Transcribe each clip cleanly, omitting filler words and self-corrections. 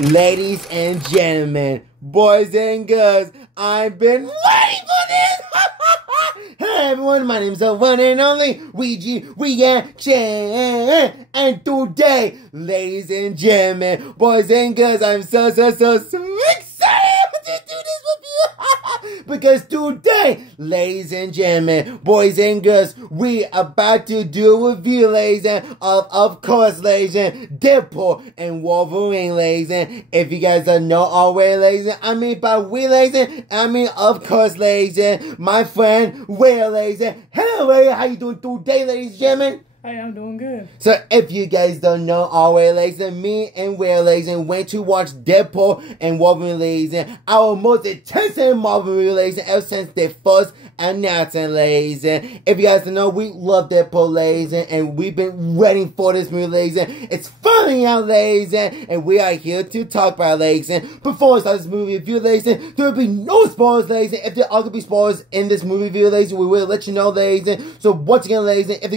Ladies and gentlemen, boys and girls, I've been waiting for this! Hey everyone, my name's the one and only Luigi Reaction! And today, ladies and gentlemen, boys and girls, I'm so excited to do this with you! Because today, ladies and gentlemen, boys and girls, we about to do a review, ladies and of course, ladies and Deadpool and Wolverine, ladies and if you guys don't know already, ladies and I mean by we, ladies and I mean of course, ladies and my friend Will, ladies and hello, Will, how you doing today, ladies and gentlemen? Hey, I'm doing good. So if you guys don't know already, ladies and me and Will, ladies and went to watch Deadpool and Wolverine, ladies and our most intense Marvel movie, ladies and ever since their first announcement, ladies and if you guys don't know, we love Deadpool, ladies and we've been waiting for this movie, ladies and it's finally out, ladies and we are here to talk about it, ladies and before we start this movie review, ladies and there will be no spoilers, ladies and if there are going to be spoilers in this movie review, ladies, we will let you know, ladies and so once again, ladies and if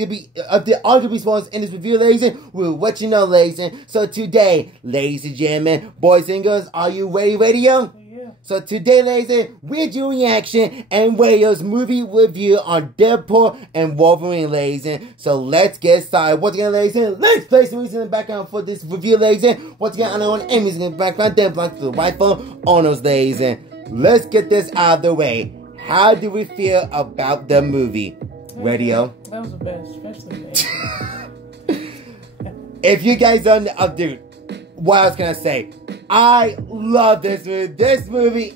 there are going to be spoilers in this review, ladies and we'll let you know, ladies and so today, ladies and gentlemen, boys and girls, are you ready, radio? So today, ladies and we're doing reaction and radio's movie review on Deadpool and Wolverine, ladies and so let's get started. Once again, ladies and let's play some music in the background for this review, ladies and once again, I don't want any music in the background, then block the rightful owners, ladies and let's get this out of the way. How do we feel about the movie? Radio? That was the best, especially me. If you guys don't know, dude, what I was gonna say, I love this movie. This movie,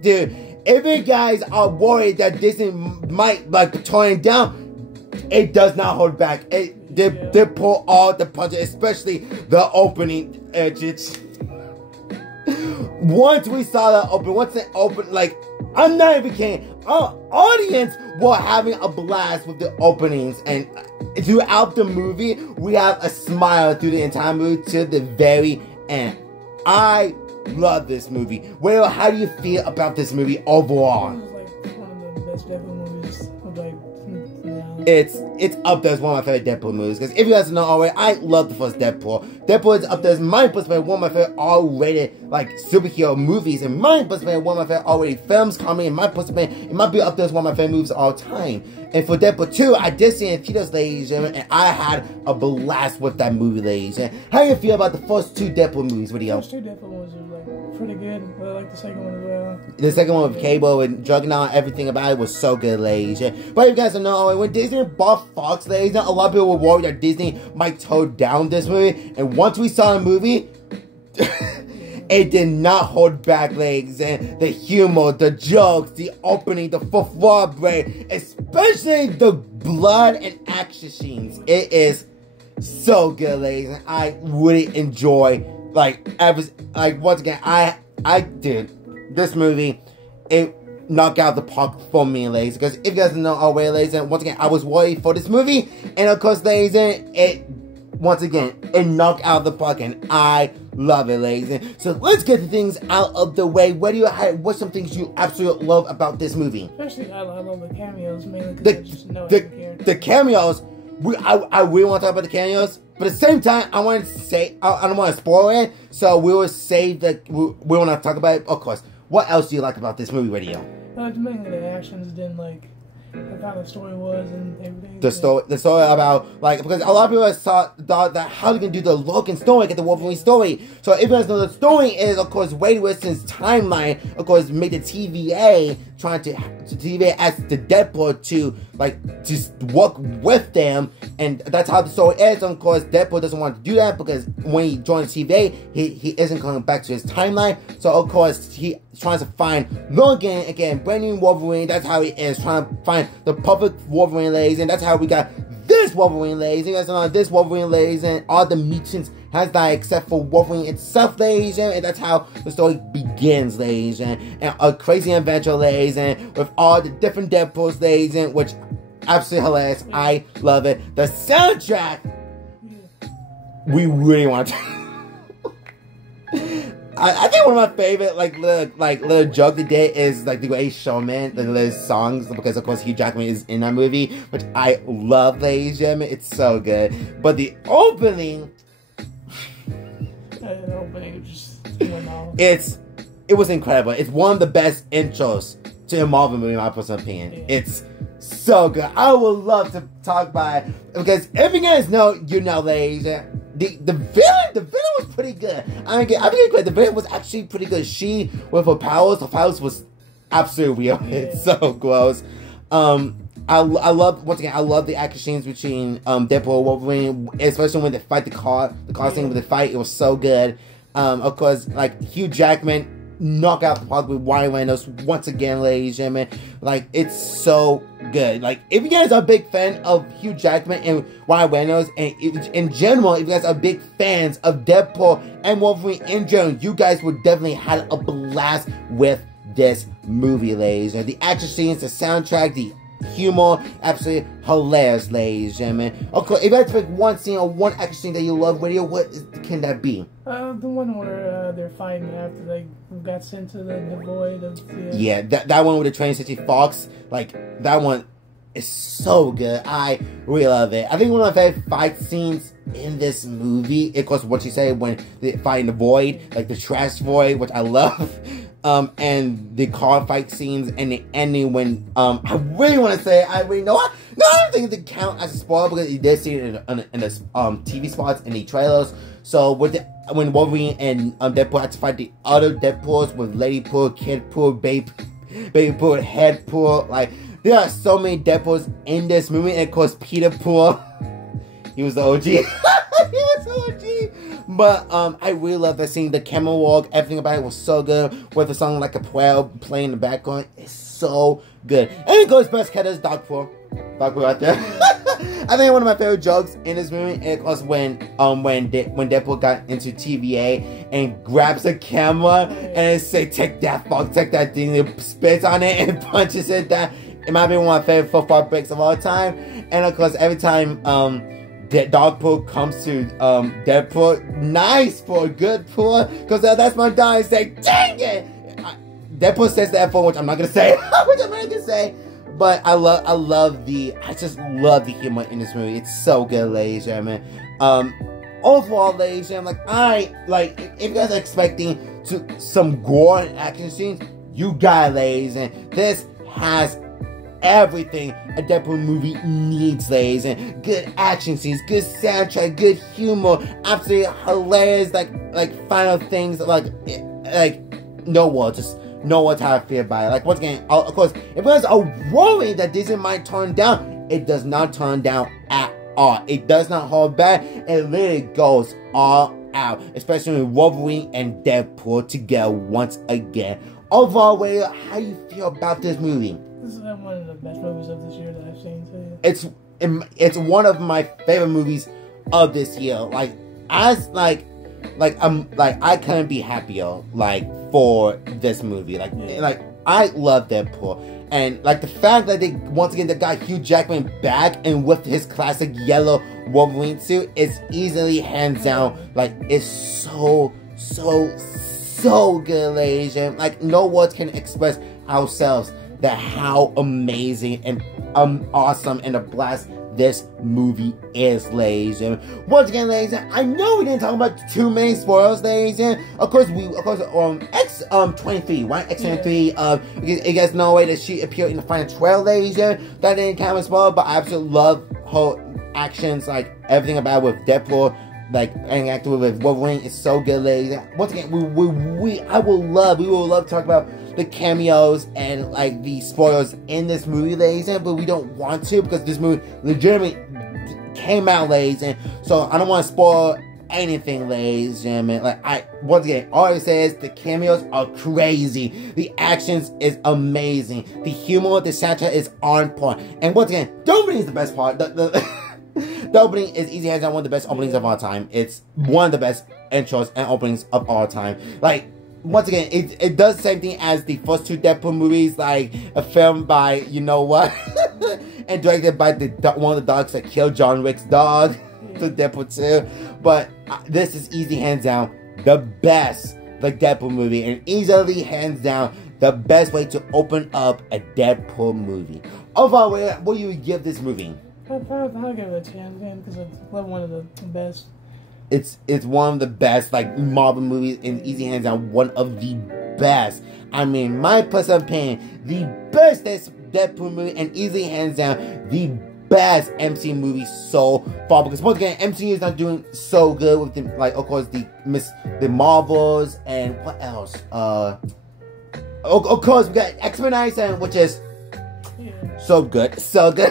dude, if you guys are worried that Disney might like tone it down, it does not hold back. They pull all the punches, especially the opening. Once we saw the open, like, I'm not even kidding. Our audience were having a blast with the openings, and throughout the movie, we have a smile through the entire movie to the very end. I love this movie. Well, how do you feel about this movie overall? It was like one of the best Deadpool movies of like now. It's up there as one of my favorite Deadpool movies. Because if you guys don't know already, I love the first Deadpool. Deadpool is up there as my perspective, one of my favorite R-rated like superhero movies. And my perspective, one of my favorite R-rated films coming. In my perspective, it might be up there as one of my favorite movies of all time. And for Deadpool 2, I did see it in theaters, ladies and gentlemen, and I had a blast with that movie, ladies. And how do you feel about the first two Deadpool movies, video? The first two Deadpool movies were like pretty good, but I like the second one as well. The second one with Cable and Juggernaut, everything about it was so good, ladies. But if you guys don't know, when Disney bought Fox, ladies, a lot of people were worried that Disney might tone down this movie. And once we saw the movie, it did not hold back, ladies, and the humor, the jokes, the opening, the fourth break, especially the blood and action scenes. It is so good, ladies, and I really enjoy, once again, I did this movie, it knocked out the park for me, ladies, because if you guys don't know already, ladies, and once again, I was worried for this movie, and of course, ladies, and it knocked out the park, and I love it, ladies. And so let's get the things out of the way. What's some things you absolutely love about this movie? Especially, I love the cameos, mainly because I just know every character. The cameos, I really want to talk about the cameos, but at the same time, I want to say, I don't want to spoil it, so we will save that, we want to talk about it, of course. What else do you like about this movie, radio? Mainly the actions, then like how the story was and everything. The story about, because a lot of people thought that how they can do the Logan story, get the Wolverine story. So if you guys know, the story is, of course, Wade Wilson's timeline, of course, made the TVA trying to TVA ask the Deadpool to work with them, and that's how the story is. And of course, Deadpool doesn't want to do that because when he joins TVA, he isn't coming back to his timeline. So of course, he tries to find Logan again, brand new Wolverine. That's how he is trying to find the perfect Wolverine, ladies, and that's how we got this Wolverine, ladies. You guys know this Wolverine, ladies, and all the mutants has died except for Wolverine itself, ladies, and that's how the story begins, ladies, and a crazy adventure, ladies, and with all the different Deadpools, ladies, and which absolutely hilarious. I love it. The soundtrack, we really want to. I think one of my favorite little joke they did is the Greatest Showman, the little songs, because of course Hugh Jackman is in that movie, which I love, ladies and gentlemen. It's so good. But the opening, the opening just It was incredible. It's one of the best intros to a Marvel movie, in my personal opinion. Yeah. It's so good. I would love to talk about it because if you guys know, you know, ladies, the villain was pretty good. I think the villain was actually pretty good. She with her powers was absolutely real. Yeah. It's so gross. I love, once again, I love the action scenes between Deadpool and Wolverine, especially when they fight the car scene with the fight. It was so good. Of course, like Hugh Jackman knock out the park with Ryan Reynolds once again, ladies and gentlemen. Like, it's so good. Like, if you guys are a big fan of Hugh Jackman and Ryan Reynolds, and in general, if you guys are big fans of Deadpool and Wolverine in general, you guys would definitely have a blast with this movie, ladies. And the action scenes, the soundtrack, the humor, absolutely hilarious, ladies and gentlemen. Of course, if you had to pick one scene or one action scene that you love, can that be? The one where they're fighting after they got sent to the void of the... Yeah, that one with the train city Fox, like, that one is so good. I really love it. I think one of my favorite fight scenes in this movie, of course, what you say when they fight in the void, like the trash void, which I love. And the car fight scenes and the ending when, I really want to say, I don't think it count as a spoiler because you did see it in the TV spots and the trailers. So when Wolverine and Deadpool had to fight the other Deadpools with Lady Pool, Kid Pool, Baby Pool, Head Pool, like, there are so many Deadpools in this movie, and of course Peter Pool, he was the OG. He was the OG. But I really love that scene. The camera walk, everything about it was so good. With a song like a prayer playing in the background, it's so good. And of course, best cat is Dogpool. Dogpool out there. I think one of my favorite jokes in this movie, it was when Deadpool got into TVA and grabs the camera and say, "Take that, fuck, take that thing," and spits on it and punches it down. It might be one of my favorite football breaks of all time. And of course, every time Dogpool comes to Deadpool, nice for a good pull, because that's my dog. I say, "Dang it!" Deadpool says the F-word, which I'm not gonna say. But I just love the humor in this movie. It's so good, ladies and gentlemen. Overall, ladies and gentlemen, if you guys are expecting some gore and action scenes, you got it, ladies. And this has everything a Deadpool movie needs, ladies. And good action scenes, good soundtrack, good humor, absolutely hilarious, like final things, no words how I feel about it. Like, once again, of course, if there's a worry that Disney might turn down, it does not turn down at all. It does not hold back. It literally goes all out, especially with Wolverine and Deadpool together once again. Overall, how you feel about this movie? This is one of the best movies of this year that I've seen too. It's one of my favorite movies of this year. I couldn't be happier for this movie. I love Deadpool, and the fact that they once again got Hugh Jackman back and with his classic yellow Wolverine suit is easily hands down. It's so good, ladies, and no words can express ourselves that how amazing and awesome and a blast this movie is, ladies. And once again, ladies, I know we didn't talk about too many spoilers, ladies. And of course, X23, right? X23. You guys know that she appeared in the final trailer, ladies. That didn't count as spoiler, but I absolutely love her actions, everything about it with Deadpool. And acting with Wolverine is so good, ladies. Once again, we will love to talk about the cameos and the spoilers in this movie, ladies, but we don't want to because this movie legitimately came out, ladies, and so I don't want to spoil anything, ladies and gentlemen. Once again, all I say is the cameos are crazy, the actions is amazing, the humor, the soundtrack is on point, and once again, the opening is the best part. The opening is easy hands down one of the best openings of all time. It's one of the best intros and openings of all time. Once again, it does the same thing as the first two Deadpool movies, a film by, you know what, and directed by one of the dogs that killed John Wick's dog, to Deadpool 2. But this is easy hands down the best Deadpool movie, and easily hands down the best way to open up a Deadpool movie. Overall, what do you give this movie? I'll give it a chance, man, because it's one of the best it's one of the best like Marvel movies, and easy hands down one of the best. I mean, my personal opinion, the best Deadpool movie, and easily hands down the best MCU movie so far. Because once again, MCU is not doing so good with the, like, of course, the Marvels and what else? Of course, we got X-Men Island, which is so good, so good.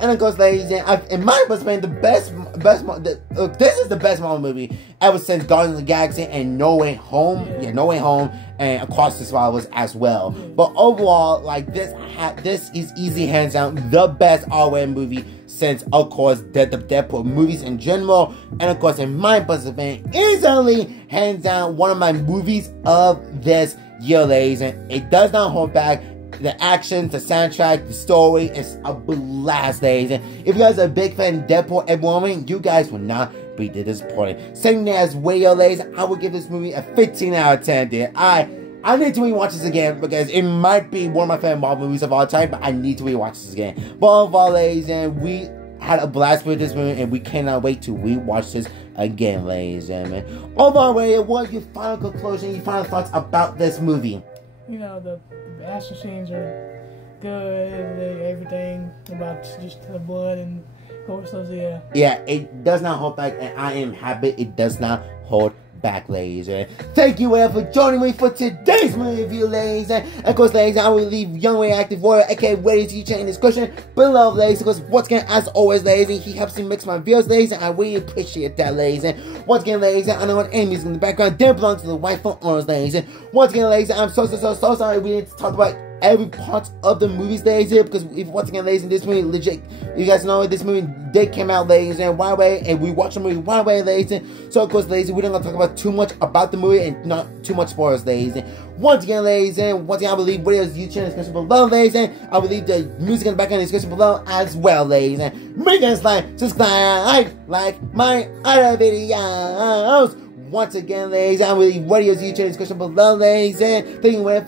And of course, ladies, in my perspective, this is the best Marvel movie ever since Guardians of the Galaxy and No Way Home. Yeah, No Way Home, and Across the Spider-Verse as well. But overall, like this is easy hands down the best R-rated movie since, of course, the Deadpool movies in general. And of course, in my perspective, easily hands down one of my movies of this year, ladies. And it does not hold back. The action, the soundtrack, the story is a blast, ladies. And if you guys are a big fan of Deadpool and Wolverine, you guys will not be disappointed. Same as radio, ladies, I would give this movie a 15 out of 10, dude. I need to rewatch this again because it might be one of my favorite Marvel movies of all time, but I need to rewatch this again. But overall, ladies, and we had a blast with this movie, and we cannot wait to rewatch this again, ladies and gentlemen. Overall, what are your final conclusion, your final thoughts about this movie? You know, the action scenes are good, everything about just the blood and horses, yeah. Yeah, it does not hold back, and I am happy it does not hold back, ladies. Thank you all for joining me for today's movie review, ladies. And of course, ladies, I will leave Young Way Active Warrior, aka Ready to Change, in the description below, ladies. Because once again, as always, ladies, he helps me mix my videos, ladies, and I really appreciate that, ladies. And once again, ladies, I know what enemies in the background didn't belong to the rightful owners, ladies. And once again, ladies, I'm so sorry we didn't talk about every part of the movies, ladies, here, because if once again, ladies, in this movie, legit, you guys know this movie did came out, ladies, and right away, and we watched the movie right away, ladies. And so of course, ladies, we're not gonna talk about too much about the movie and not too much spoilers, ladies. And once again, ladies, and once again, I will leave videos YouTube in the description below, ladies, and I will leave the music in the background in the description below as well, ladies. And make us subscribe, like my other videos. Once again, ladies, I will leave videos YouTube in the description below, ladies. And thank you very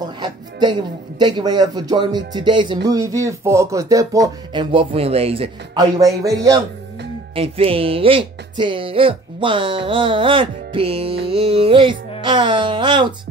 much for joining me today's movie review for, of course, Deadpool and Wolverine, ladies. Are you ready, radio? And 3, 2, 1, peace out.